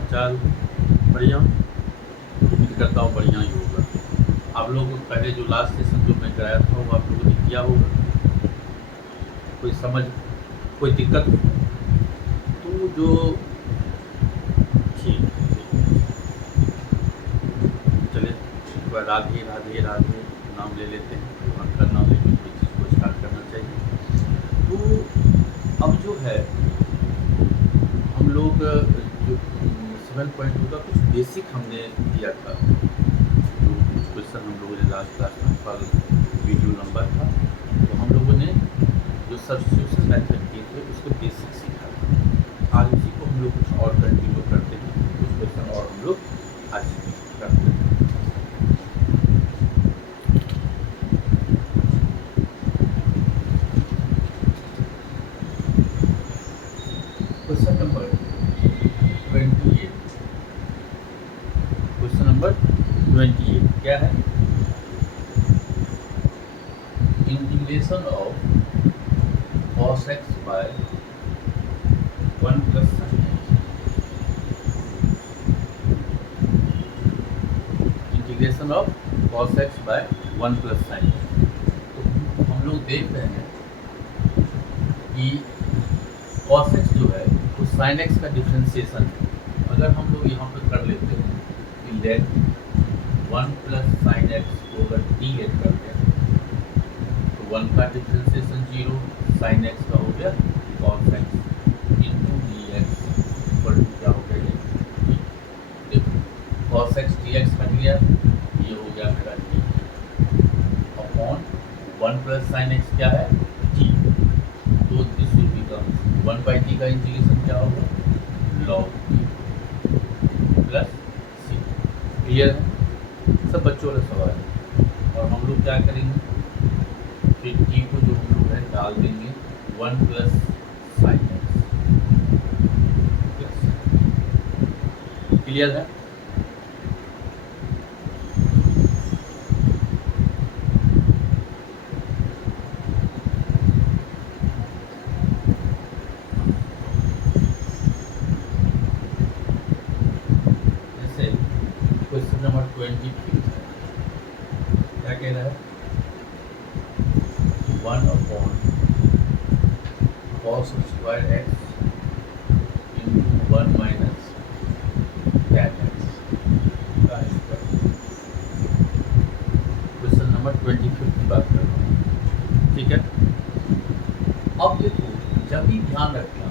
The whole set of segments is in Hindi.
हाल चाल? बढ़िया। उम्मीद करता हूँ बढ़िया ही होगा। आप लोगों को पहले जो लास्ट सेशन जो मैं कराया था वो आप लोगों ने किया होगा। कोई समझ, कोई दिक्कत? तो जो ठीक है, चलिए एक बार राधे राधे राधे नाम ले लेते हैं। भगवान का नाम लेके कोई चीज़ को स्टार्ट करना चाहिए। तो अब जो है हम लोग जो 7.2 का कुछ बेसिक हमने किया था, जो कुछ क्वेश्चन हम लोगों ने लास्ट क्लास में कल वीडियो नंबर था, तो हम लोगों ने जो सब्स्टिट्यूशन मेथड किए थे उसको बेसिक सीखा था। आज उसी को हम लोग कुछ और कंटिन्यू करते हैं, कुछ क्वेश्चन और हम लोग आज करते हैं। क्वेश्चन नंबर 28, क्वेश्चन नंबर 28 क्या है? Integration of cos x by 1 plus sin x। Integration of cos x by 1 plus sin x। तो हम लोग देख रहे हैं कि cos x जो है वो sin x का डिफ्रेंसिएशन है। अगर हम लोग यहाँ पर कर लेते हैं कि लेट 1 प्लस साइन एक्स को अगर टी लेट करते हैं तो 1 का डिफ्रेंसिएशन 0, साइन एक्स का हो गया cos x into D X equal to क्या हो गया ये? देखो cos x D X cut गया, ये हो गया मेरा T upon 1 plus sine X क्या है? टी। तो this will become 1 by T का इंटीग्रेशन क्या होगा? log T plus C. Clear है? सब बच्चों वाला सवाल है। और हम लोग क्या करेंगे, फिर टी को जो हम लोग है डाल देंगे 1 plus sine x plus. Clear है? जैसे क्वेश्चन नंबर 23 है, क्या कह रहा है? 1 upon cos square X into 1 minus tan x का स्क्वायर। क्वेश्चन नंबर 25 की बात कर रहा हूँ, ठीक है। अब देखो, जब भी ध्यान रखना,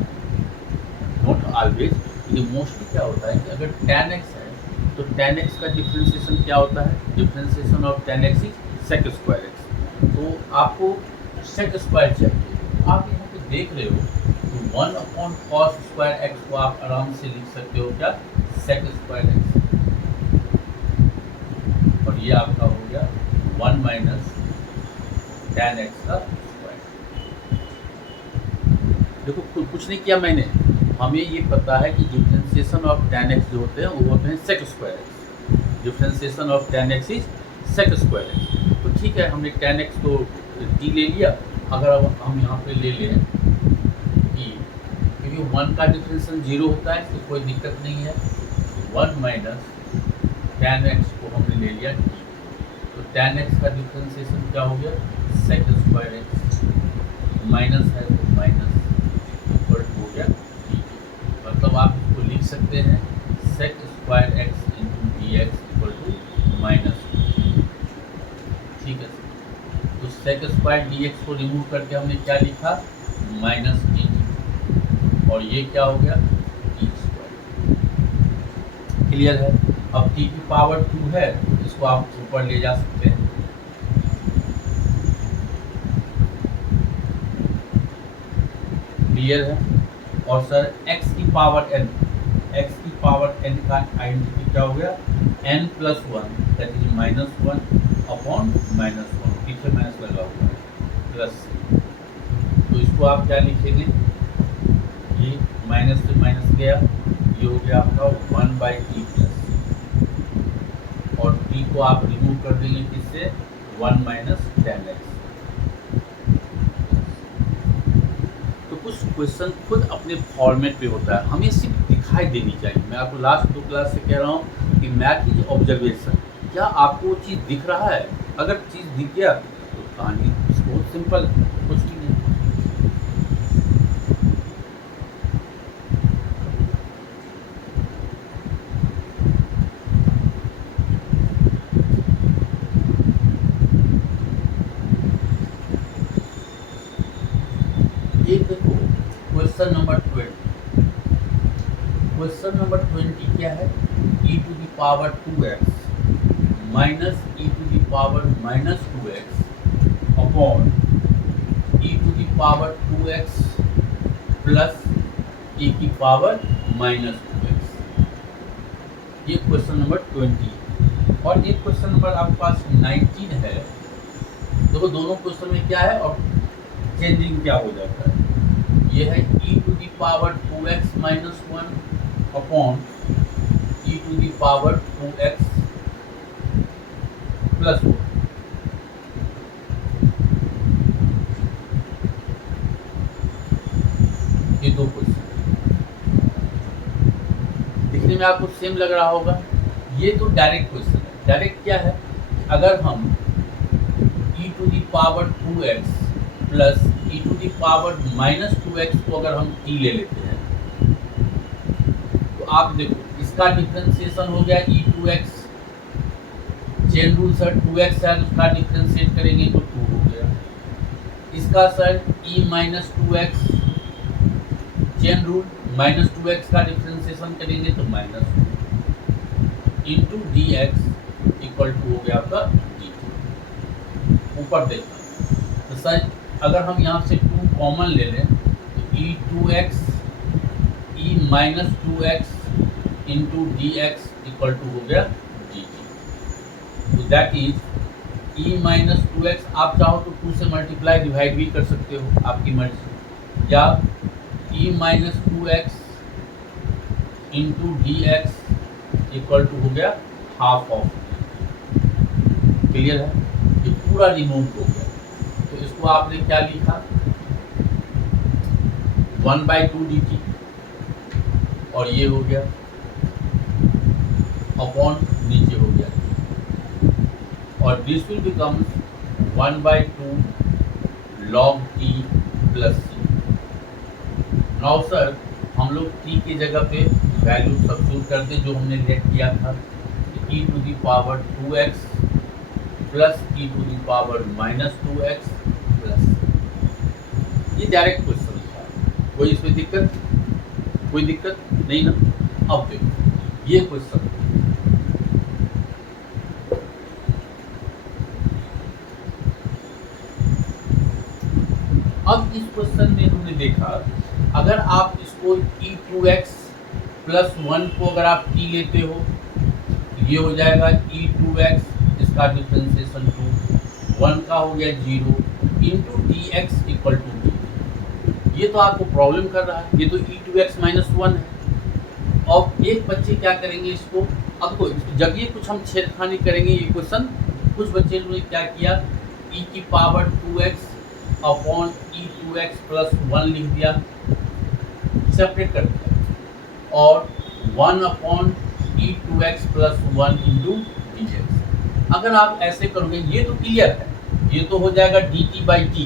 नॉट ऑलवेज, ये मोस्टली क्या होता है कि अगर tan x है तो tan x का डिफ्रेंसिएशन क्या होता है? Differentiation of tan x is sec square X. तो आपको सेक स्क्वायर चाहिए। आप यहाँ पे देख रहे हो तो 1 अपॉन कॉस स्क्वायर एक्स को आप आराम से लिख सकते हो क्या? Sec square X. और ये आपका हो गया 1 माइनस tan x का स्क्वायर। देखो कुछ नहीं किया मैंने, हमें ये पता है कि डिफ्रेंसिएशन ऑफ tan x जो होते हैं वो होते हैं sec square X. Differentiation of tan x is sec square X. तो ठीक है, हमने tan x को टी ले लिया। अगर अब हम यहाँ पे ले लें कि क्योंकि 1 का डिफ्रेंसिएशन 0 होता है तो कोई दिक्कत नहीं है, 1 माइनस tan x को हमने ले लिया टी। तो tan x का डिफ्रेंसिएशन क्या हो गया? सेक स्क्वायर एक्स। माइनस है तो माइनस इक्वल हो गया टी। मतलब आप इसको लिख सकते हैं sec square X into D X equal to minus. ठीक है, तो सेक स्क्वायर डी एक्स को रिमूव करके हमने क्या लिखा? Minus T. और ये क्या हो गया? T square. क्लियर है? अब टी की पावर 2 है, इसको आप ऊपर ले जा सकते हैं। क्लियर है? और सर x की पावर n, x की पावर n का आइडेंटिटी क्या हो गया? n plus 1 that is minus 1 upon minus 1, पीछे माइनस लगा हुआ है, प्लस। तो इसको आप क्या लिखेंगे? ये माइनस से माइनस गया, ये हो गया आपका 1 बाई टी प्लस। और टी को आप रिमूव कर देंगे किससे? 1 माइनस tan x। तो कुछ क्वेश्चन खुद अपने फॉर्मेट पे होता है, हमें सिर्फ दिखाई देनी चाहिए। मैं आपको लास्ट 2 क्लास से कह रहा हूँ कि मैथ इज ऑब्जर्वेशन। क्या आपको वो चीज़ दिख रहा है? अगर चीज़ दिख गया तो कहानी बहुत सिंपल, कुछ भी नहीं। ये देखो क्वेश्चन नंबर 20। क्वेश्चन नंबर 20 क्या है? e to the power 2x minus e to the power minus 2x upon e to the power 2x plus e की पावर माइनस 2x। ये क्वेश्चन नंबर 20 है। और ये क्वेश्चन नंबर आपके पास 19 है। देखो दोनों क्वेश्चन में क्या है और चेंजिंग क्या हो जाता है। ये है e to the power 2x minus 1 upon e to the power 2x plus 1। ये दो क्वेश्चन दिखने में आपको सेम लग रहा होगा। ये तो डायरेक्ट क्वेश्चन है। डायरेक्ट क्या है? अगर हम e to the power 2x plus e to the power minus 2x को अगर हम t ले लेते हैं तो आप देखो इसका डिफरेंशिएशन हो गया e2x। Chain rule sir 2x है, उसका डिफरेंशिएट करेंगे तो 2 हो गया। इसका सर e minus 2x, chain rule minus 2x का डिफरेंशिएशन करेंगे तो minus 2 into D X equal to हो गया आपका dt। ऊपर देखना तो सर अगर हम यहाँ से 2 कॉमन ले लें तो e2x e minus 2x into D X equal to हो गया dt। तो that is e minus 2x आप चाहो तो 2 से मल्टीप्लाई डिवाइड भी कर सकते हो, आपकी मर्जी, या e minus 2x into D X equal to हो गया हाफ ऑफ। क्लियर है? ये पूरा रिमूव हो गया। तो इसको आपने क्या लिखा? 1/2 dt और ये हो गया अपॉन नीचे हो गया और this will become 1/2 log t plus c। Now sir हम लोग t की जगह पे वैल्यू सब्स्टिट्यूट कर दे जो हमने लेट किया था e to the power 2x plus e to the power minus 2x plus. ये डायरेक्ट क्वेश्चन था, कोई इसमें दिक्कत? कोई दिक्कत नहीं ना। अब देखो ये क्वेश्चन अब इस क्वेश्चन में हमने देखा अगर आप इसको e2x प्लस 1 को अगर आप t लेते हो ये हो जाएगा e2x, इसका डिफरेंशिएशन 2, 1 का हो गया 0 into D X equal to D. ये तो आपको प्रॉब्लम कर रहा है, ये तो e2x माइनस 1 है। और एक बच्चे क्या करेंगे इसको, अब को जब ये कुछ हम छेड़खानी करेंगे ये क्वेश्चन, कुछ बच्चे ने क्या किया e की power 2x upon e2x plus 1 लिख दिया, सेपरेट कर दिया, और 1 upon e2x plus 1 into D x. अगर आप ऐसे करोगे ये तो क्लियर है, ये तो हो जाएगा dt बाई टी,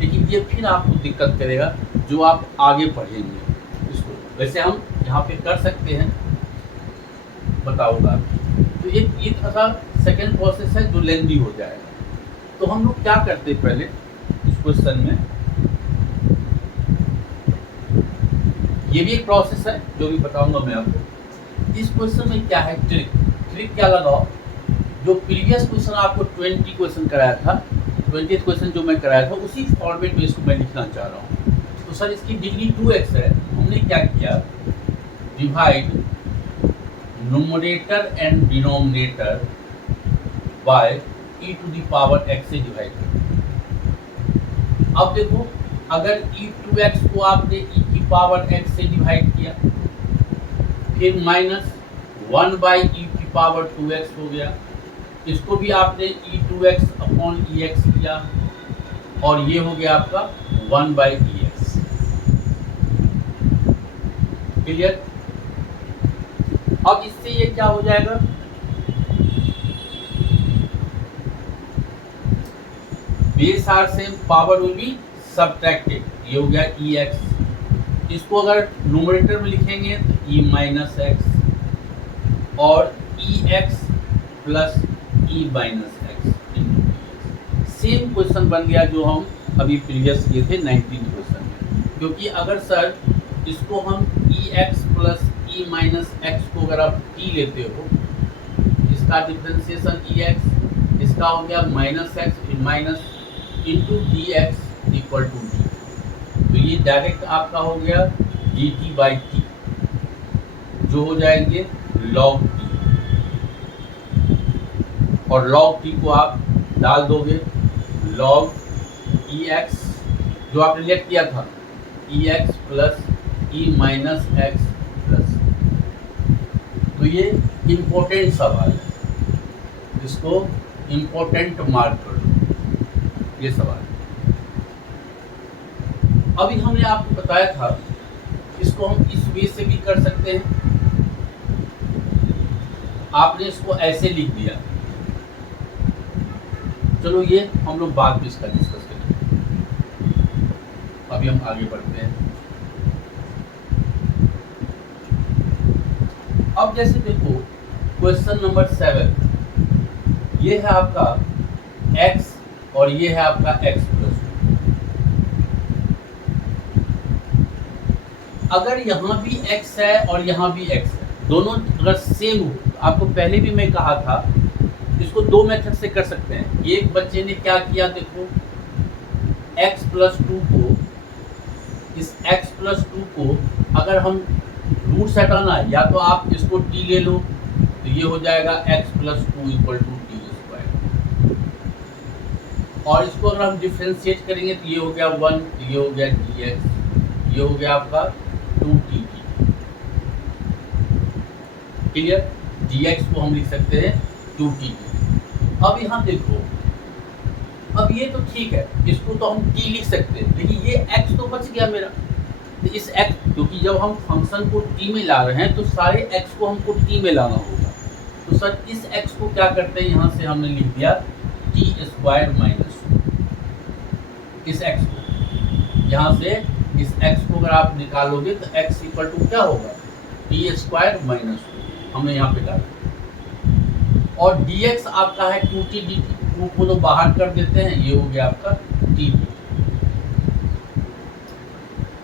लेकिन ये फिर आपको दिक्कत करेगा जो आप आगे पढ़ेंगे इसको। वैसे हम यहाँ पे कर सकते हैं, बताऊंगा। तो ये थोड़ा सेकेंड प्रोसेस है जो लेंदी हो जाएगा। तो हम लोग क्या करते हैं पहले इस क्वेश्चन में, ये भी एक प्रोसेस है जो भी बताऊंगा मैं आपको। इस क्वेश्चन में क्या है ट्रिक क्या लगाओ, जो प्रीवियस क्वेश्चन आपको 20 क्वेश्चन कराया था, 20th क्वेश्चन जो मैं कराया था उसी फॉर्मेट में इसको मैं लिखना चाह रहा हूँ। तो सर इसकी डिग्री 2x है, हमने क्या किया divide numerator and denominator by e to the power x से डिवाइड कर। अब देखो अगर e2x को आपने e की पावर x से डिवाइड किया, फिर माइनस 1 बाई e की पावर 2x हो गया, इसको भी आपने e2x अपॉन ex किया और ये हो गया आपका 1 बाई ex। क्लियर? अब इससे ये क्या हो जाएगा, base are same, power will be subtracted, ये हो गया ई एक्स। इसको अगर न्यूमरेटर में लिखेंगे तो ई माइनस एक्स और ई x plus E minus x. Same question बन गया जो हम अभी प्रीवियस किए थे 19 क्वेश्चन में। क्योंकि अगर सर इसको हम ई x plus E minus x को अगर आप टी लेते हो, इसका डिफ्रेंसिएशन ई एक्स, इसका हो गया minus X minus into D X equal to D, तो ये डायरेक्ट आपका हो गया डी टी बाई टी, जो हो जाएंगे लॉग टी, और लॉग टी को आप डाल दोगे लॉग ई एक्स जो आपने लेट किया था, ई x plus E minus x plus. तो ये इम्पोर्टेंट सवाल है, इसको इम्पोर्टेंट मार्क कर लो ये सवाल। अभी हमने आपको बताया था इसको हम इस वे से भी कर सकते हैं, आपने इसको ऐसे लिख दिया। चलो ये हम लोग बाद में इसका डिस्कस करेंगे, अभी हम आगे बढ़ते हैं। अब जैसे देखो क्वेश्चन नंबर 7, ये है आपका x और ये है आपका x प्लस 2। अगर यहाँ भी x है और यहाँ भी x है, दोनों अगर सेम हो, आपको पहले भी मैं कहा था इसको दो मेथड से कर सकते हैं। एक बच्चे ने क्या किया देखो, x प्लस 2 को, इस x प्लस 2 को अगर हम रूट से हटाना है, या तो आप इसको t ले लो तो ये हो जाएगा x plus 2 equal to T square, और इसको अगर हम डिफ्रेंशिएट करेंगे तो ये हो गया 1, ये हो गया dx, ये हो गया आपका 2t। क्लियर, dx को हम लिख सकते हैं 2t। अब यहाँ देखो, अब ये तो ठीक है, इसको तो हम t लिख सकते हैं, लेकिन ये x तो बच गया मेरा। तो इस x, क्योंकि जब हम फंक्शन को t में ला रहे हैं तो सारे x को हमको t में लाना होगा। तो सर इस x को क्या करते हैं, यहाँ से हमने लिख दिया टी स्क्वायर माइनस 2। इस x को यहाँ से, इस x को अगर आप निकालोगे तो x इक्वल टू क्या होगा, टी स्क्वायर माइनस 2 हमने यहाँ पे डाला। और dx आपका है 2t dt, 2 को तो बाहर कर देते हैं, ये हो गया आपका t।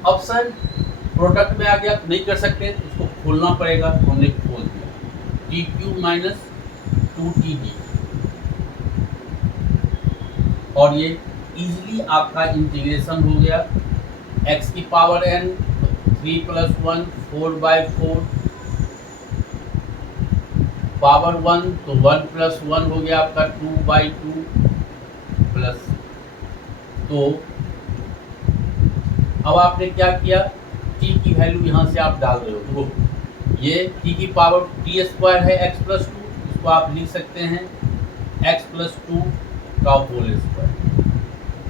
अब सर प्रोडक्ट में आ गया, नहीं कर सकते, उसको खोलना पड़ेगा, हमने खोल दिया T cube minus 2t dt, और ये इजीली आपका इंटीग्रेशन हो गया x की पावर n 3 प्लस 1 4/4 पावर 1, तो 1 प्लस 1 हो गया आपका 2/2 प्लस। तो अब आपने क्या किया, t की वैल्यू यहाँ से आप डाल रहे हो, तो ये t की पावर t स्क्वायर है x प्लस 2, इसको आप लिख सकते हैं x प्लस 2 का होल स्क्वायर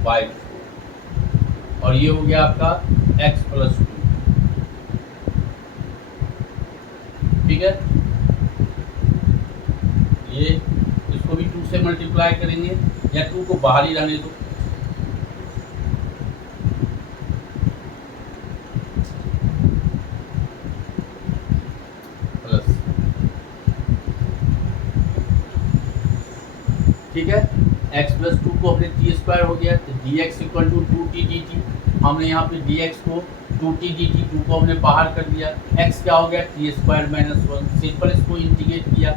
बाय 4, और ये हो गया आपका x प्लस 2। ठीक है, ये इसको भी 2 से मल्टीप्लाई करेंगे, या 2 को बाहर ही रहने दो। प्लस, ठीक है, x प्लस 2 को हमने टी स्क्वायर हो गया, तो dx equal to 2t dt, हमने यहाँ पे dx को 2t dt, 2 को हमने बाहर कर दिया, x क्या हो गया टी स्क्वायर माइनस 1, सिंपल इसको इंटीग्रेट किया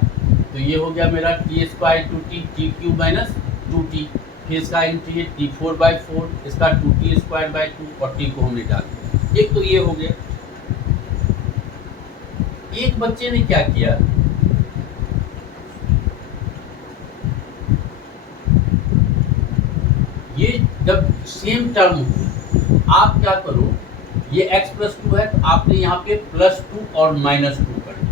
तो ये हो गया मेरा T square 2t T cube minus 2t, फिर इसका इंटीग्रेट टी 4/4, इसका 2t स्क्वायर बाय 2, और t को हमने डाल दिया। एक तो ये हो गया। एक बच्चे ने क्या किया, ये जब सेम टर्म हो, आप क्या करो, ये x प्लस 2 है तो आपने यहाँ पे प्लस 2 और माइनस 2 कर दिया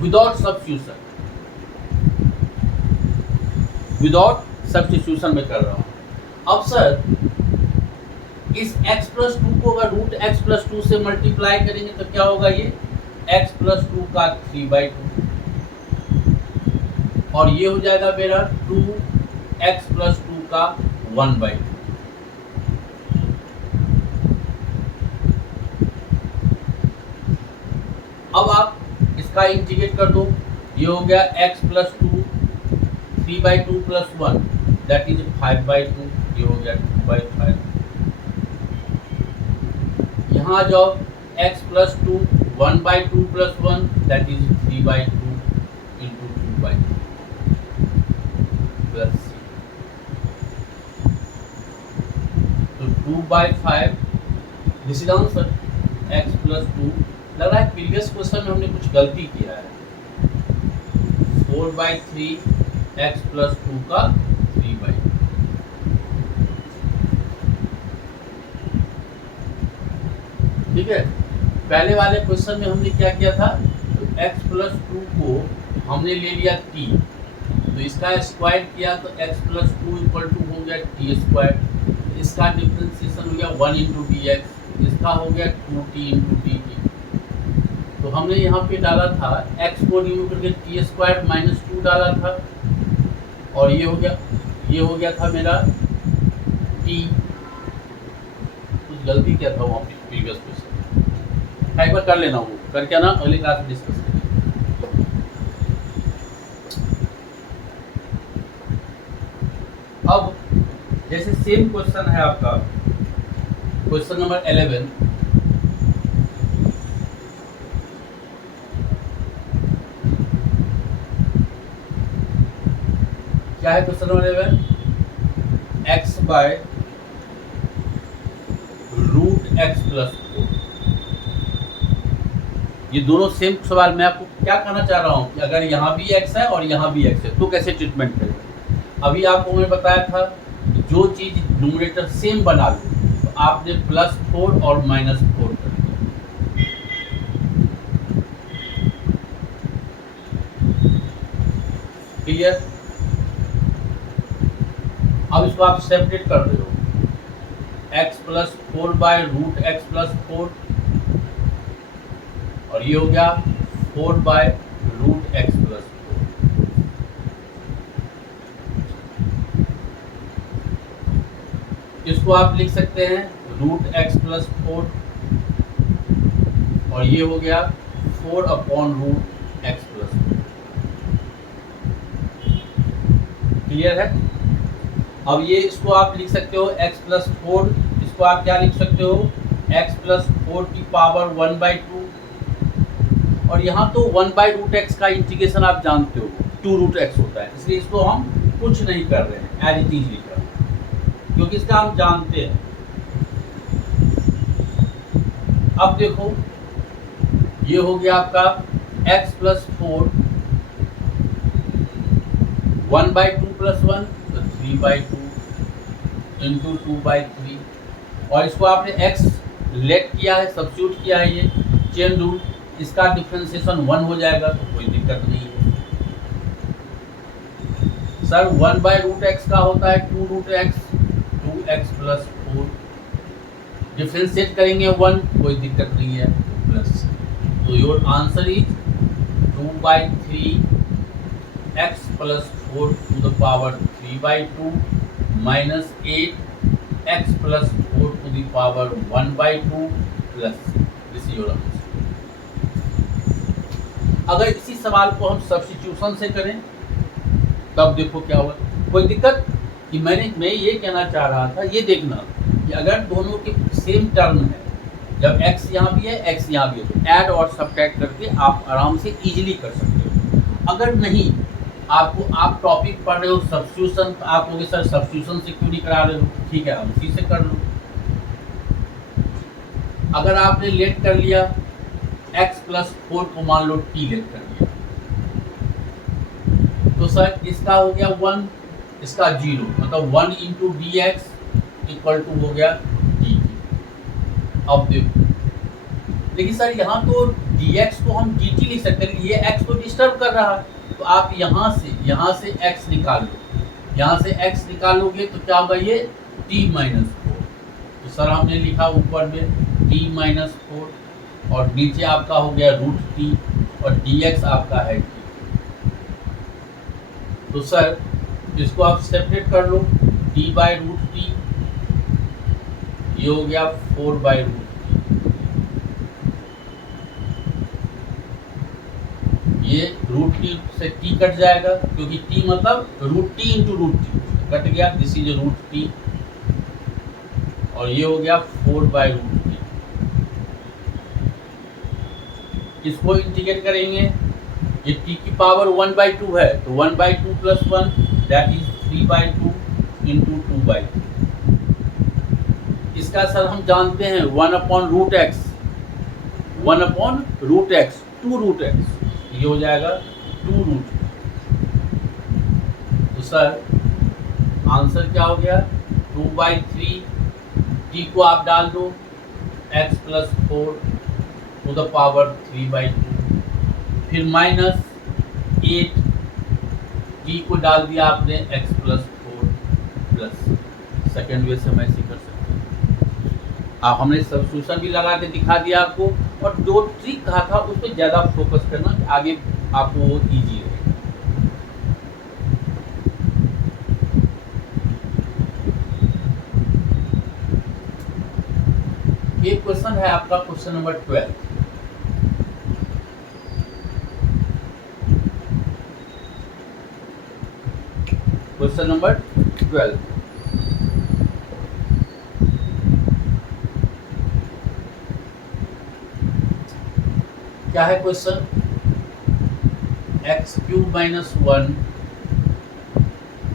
विदाउट सब्स्टिट्यूशन, में कर रहा हूँ। अब सर इस x प्लस 2 को अगर रूट x प्लस 2 से मल्टीप्लाई करेंगे तो क्या होगा, ये x प्लस 2 का 3/2 और ये हो जाएगा मेरा 2x प्लस 2 का 1/2। अब आप इसका इंटीग्रेट कर दो, ये हो गया x plus 2 3/2 plus 1 that is 5/2, ये हो गया 2/5। यहाँ आ जाओ x plus 2 1/2 plus 1 that is 3/2 into 2/2 plus तो 2/5 this is answer x plus 2। लग रहा है प्रीवियस क्वेश्चन में हमने कुछ गलती किया है। 4/3 x प्लस 2 का 3/2। ठीक है, पहले वाले क्वेश्चन में हमने क्या किया था, तो x प्लस 2 को हमने ले लिया t, तो इसका स्क्वायर किया तो x प्लस 2 इक्वल टू हो गया t स्क्वायर, इसका डिफरेंशिएशन हो गया 1 इंटू डी एक्स, इसका हो गया 2t इंटू डी टी। तो हमने यहाँ पे डाला था x को रिमूव करके t स्क्वायर माइनस 2 डाला था और ये हो गया था मेरा t। कुछ गलती किया था वहाँ पे प्रीवियस क्वेश्चन, एक बार कर लेना, वो करके ना अगली क्लास में डिस्कस करेंगे। अब जैसे सेम क्वेश्चन है आपका क्वेश्चन नंबर 11। क्या है question number 11? x by root x plus 4। ये दोनों सेम सवाल। मैं आपको क्या कहना चाह रहा हूँ कि अगर यहाँ भी x है और यहाँ भी x है तो कैसे ट्रीटमेंट करेंगे। अभी आपको मैंने बताया था कि जो चीज़ न्यूमरेटर सेम बना लो, तो आपने +4 और -4 कर दिया। क्लियर? अब इसको आप सेपरेट कर रहे हो, x plus 4 by root x plus 4 और ये हो गया 4 बाय रूट x प्लस 4। इसको आप लिख सकते हैं रूट x प्लस 4 और ये हो गया 4 upon root x plus 4। Clear है? अब ये इसको आप लिख सकते हो x प्लस 4, इसको आप क्या लिख सकते हो x प्लस 4 की पावर 1/2 और यहाँ तो 1/रूट x का इंटीग्रेशन आप जानते हो 2 रूट x होता है, इसलिए इसको हम कुछ नहीं कर रहे हैं, एज इट इज लिख रहे हैं क्योंकि इसका हम जानते हैं। अब देखो ये हो गया आपका x प्लस 4 1/2 प्लस 1 तो 3/2 इंटू 2/3 और इसको आपने x लेट किया है, सब्स्टिट्यूट किया है, ये चेन रूल, इसका डिफरेंशिएशन 1 हो जाएगा तो कोई दिक्कत नहीं है। सर 1/रूट x का होता है 2 root x, 2x plus 4 differentiate करेंगे 1, कोई दिक्कत नहीं है, प्लस। तो your answer is 2/3 x plus 4 to the power 3/2 minus 8 x plus 4 to the power 1/2 plus this is your answer. अगर इसी सवाल को हम सब्स्टिट्यूशन से करें तब देखो क्या होगा। कोई दिक्कत कि मैं ये कहना चाह रहा था, ये देखना कि अगर दोनों के सेम टर्म है, जब x यहाँ भी है x यहाँ भी है, तो ऐड और सब्ट्रैक्ट करके आप आराम से इजीली कर सकते हो। अगर नहीं, आप टॉपिक पढ़ रहे हो सब्स्टिट्यूशन, तो आप लोग सर सब्स्टिट्यूशन से क्यों नहीं करा रहे हो, ठीक है हम उसी से कर लो। अगर आपने लेट कर लिया x प्लस 4 को मान लो t लेट कर लिया, तो सर इसका हो गया 1, इसका 0, मतलब 1 into D X equal to हो गया डी। अब देखो, लेकिन सर यहाँ तो dx को हम dt लिख सकते हैं, ये x को डिस्टर्ब कर रहा है, तो आप यहाँ से x निकाल लो, यहाँ से x निकालोगे तो क्या होगा, ये t-4। तो सर हमने लिखा ऊपर में t-4 और नीचे आपका हो गया रूट टी और dx आपका है t। तो सर इसको आप सेपरेट कर लो, t बाई रूट टी, ये हो गया 4 बाई रूट टी, ये रूट टी से t कट जाएगा क्योंकि t मतलब root T into root T cut गया, दिस इज रूट टी, और ये हो गया 4 बाई रूट टी। इसको इंटीग्रेट करेंगे, ये t की पावर 1/2 है तो 1/2 प्लस 1 दैट इज 3/2 इंटू 2/2। इसका सर हम जानते हैं 1/√x, 1/√x 2√x, ये हो जाएगा 2√x। तो सर आंसर क्या हो गया 2/3, t को आप डाल दो x plus 4 to the power 3/2, फिर माइनस 8, t को डाल दिया आपने x plus 4 plus, second way से हम ऐसे कर सकते हैं। आप हमने सब्स्टिट्यूशन भी लगा के दिखा दिया आपको, और जो ट्रिक कहा था उस पर ज़्यादा फोकस करना, आगे आपको वो ईजी रहेगा। एक क्वेश्चन है आपका, क्वेश्चन नंबर 12। क्वेश्चन नंबर 12, क्या है question, X cube minus 1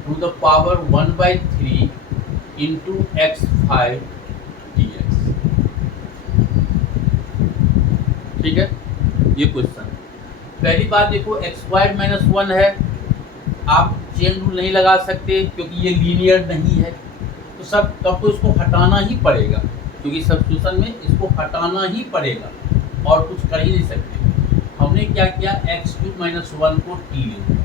to the power 1/3 into x5 dx। ठीक है, ये क्वेश्चन। पहली बात देखो, x² माइनस 1 है, आप चेन रूल नहीं लगा सकते क्योंकि ये लीनियर नहीं है, तो सब तब तो इसको हटाना ही पड़ेगा, क्योंकि सब्स्टिट्यूशन में इसको हटाना ही पड़ेगा और कुछ कर ही नहीं सकते। हमने क्या किया, x³ माइनस 1 को t ले लिया,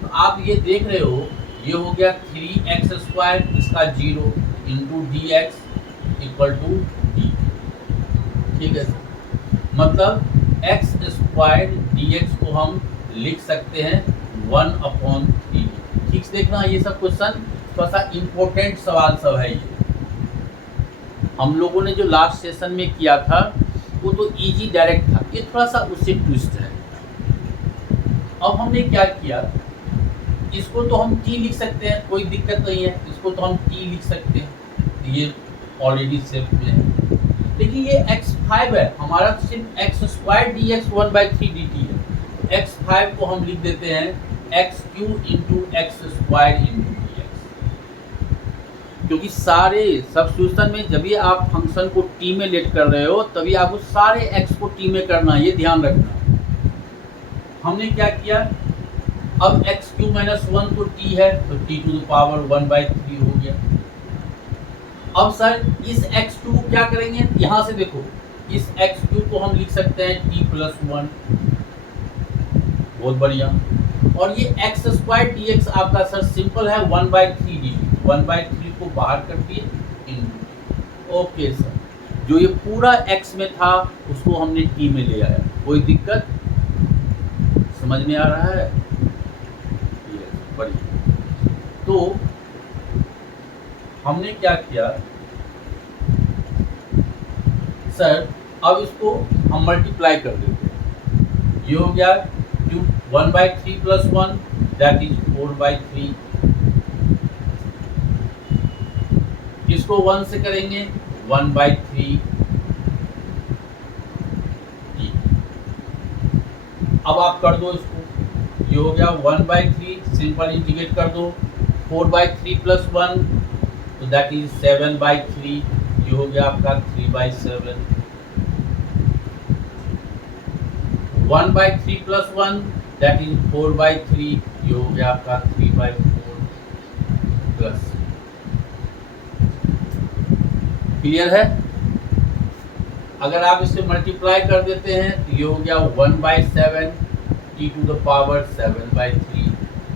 तो आप ये देख रहे हो, ये हो गया 3x², इसका 0 into dx equal to d। ठीक है, मतलब x² dx को हम लिख सकते हैं 1/3। ठीक से देखना, ये सब क्वेश्चन थोड़ा सा इम्पोर्टेंट सवाल सब है। ये हम लोगों ने जो लास्ट सेशन में किया था वो तो इजी डायरेक्ट था, ये थोड़ा सा उससे ट्विस्ट है। अब हमने क्या किया, इसको तो हम t लिख सकते हैं, कोई दिक्कत नहीं है, इसको तो हम t लिख सकते हैं, ये ऑलरेडी सेफ में है। लेकिन ये x5 है हमारा, तो सिर्फ x² dx 1/3 dt है, x5 को हम लिख देते हैं x³ into x² into dx, क्योंकि सारे सब्स्टिट्यूशन में जब भी आप फंक्शन को t में लेट कर रहे हो तभी आपको सारे x को t में करना है, ये ध्यान रखना। हमने क्या किया, अब x³ माइनस 1 तो t है, तो t टू द पावर 1/3 हो गया। अब सर इस x2 को क्या करेंगे, यहाँ से देखो, इस x2 को हम लिख सकते हैं t प्लस 1, बहुत बढ़िया। और ये x² dx आपका सर सिंपल है 1/3 dt, 1/3 को बाहर कर दिए इंटू। ओके सर, जो ये पूरा x में था उसको हमने t में ले आया, कोई दिक्कत समझ में आ रहा है? बढ़िया। तो हमने क्या किया सर, अब इसको हम मल्टीप्लाई कर देते हैं, ये हो गया 1/3 प्लस 1 दैट इज 4/3, इसको 1 से करेंगे 1/3। अब आप कर दो इसको, ये हो गया 1/3, सिंपल इंटीग्रेट कर दो, 4/3 प्लस 1 तो दैट इज 7/3, ये हो गया आपका 3/7, 1/3 प्लस 1 दैट इज 4/3, ये हो गया आपका 3/4 प्लस। क्लियर है? अगर आप इसे मल्टीप्लाई कर देते हैं तो ये हो गया 1/7 t टू द पावर 7/3,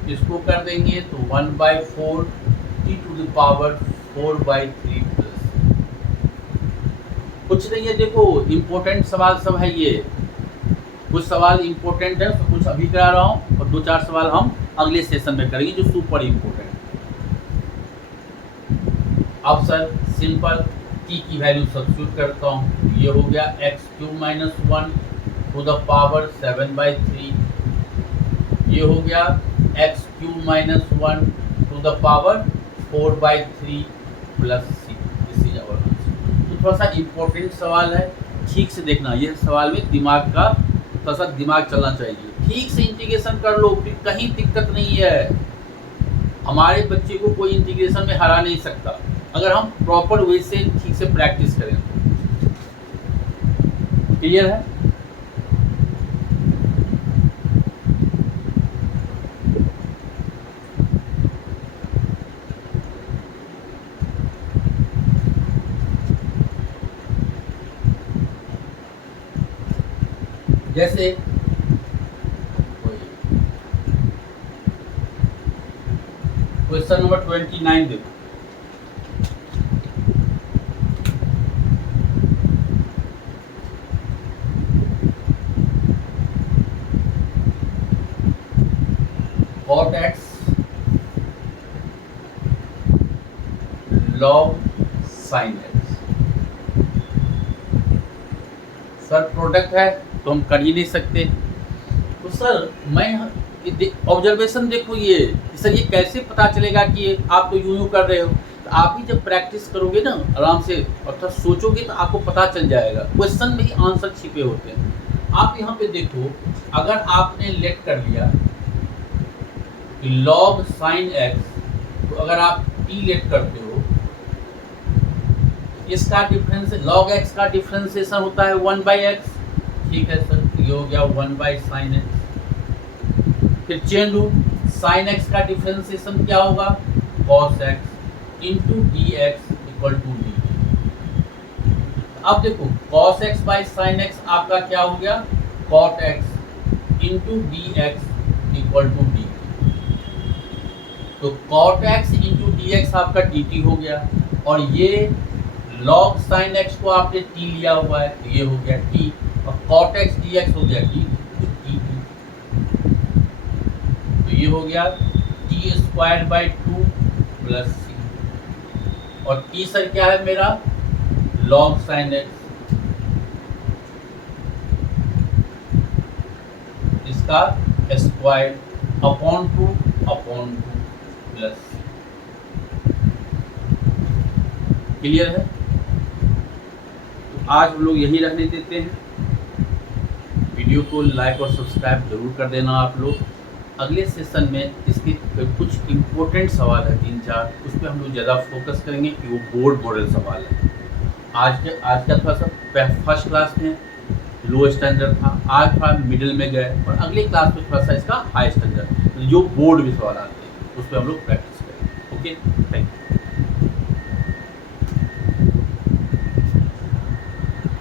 इसको कर देंगे तो 1/4 t to the power 4/3 plus. कुछ नहीं है, देखो इम्पोर्टेंट सवाल सब है ये, कुछ सवाल इम्पोर्टेंट है, तो कुछ अभी करा रहा हूँ और 2-4 सवाल हम अगले सेशन में करेंगे जो सुपर इम्पोर्टेंट है। अब सर सिंपल t की वैल्यू सब्स्टिट्यूट करता हूँ, ये हो गया x³ - 1 टू द पावर 7/3, ये हो गया x³ - 1 to the power 4/3 plus c। तो थोड़ा सा इम्पोर्टेंट सवाल है, ठीक से देखना, ये सवाल में दिमाग का थोड़ा सा दिमाग चलना चाहिए, ठीक से इंटीग्रेशन कर लो, फिर कहीं दिक्कत नहीं है। हमारे बच्चे को कोई इंटीग्रेशन में हरा नहीं सकता अगर हम प्रॉपर वे से ठीक से प्रैक्टिस करें। क्लियर है? जैसे क्वेश्चन नंबर 29 देखो, cot x log sin x। Sir product है तो हम कर ही नहीं सकते, तो सर मैं ऑब्जर्वेशन देखो ये सर, ये कैसे पता चलेगा कि आप तो यूं कर रहे हो, तो आप ही जब प्रैक्टिस करोगे ना आराम से अर्थात सोचोगे तो आपको पता चल जाएगा, क्वेश्चन में ही आंसर छिपे होते हैं। आप यहाँ पे देखो, अगर आपने लेट कर लिया कि log sin x, तो अगर आप t लेट करते हो, इसका डिफरेंस log x का डिफरेंशिएशन होता है 1/x, ठीक है सर, ये हो गया 1/sin x। फिर चेन रूल, sin x का डिफरेंशिएशन क्या होगा, cos x into dx equal to dt। अब देखो cos x by sin x आपका क्या हो गया, cot x into dx equal to dt। तो cot x इंटू dx आपका dt हो गया, और ये log sin x को आपने t लिया हुआ है, तो ये हो गया t, और cot x dx हो गया dt। तो ये हो गया t² प्लस c, और t सर क्या है मेरा, log sin x, इसका square upon 2 plus c। Clear है? तो आज हम लोग यही रखने देते हैं, वीडियो को लाइक और सब्सक्राइब जरूर कर देना आप लोग। अगले सेशन में इसके कुछ इम्पोर्टेंट सवाल है 3-4, उस पर हम लोग ज़्यादा फोकस करेंगे कि वो बोर्ड मॉडल सवाल है। आज का थोड़ा सा फर्स्ट क्लास में लो स्टैंडर्ड था, आज थोड़ा मिडिल में गए, और अगले क्लास में थोड़ा सा इसका हाई स्टैंडर्ड, जो बोर्ड में सवाल आते हैं उस पर हम लोग प्रैक्टिस करेंगे। Okay, thank you.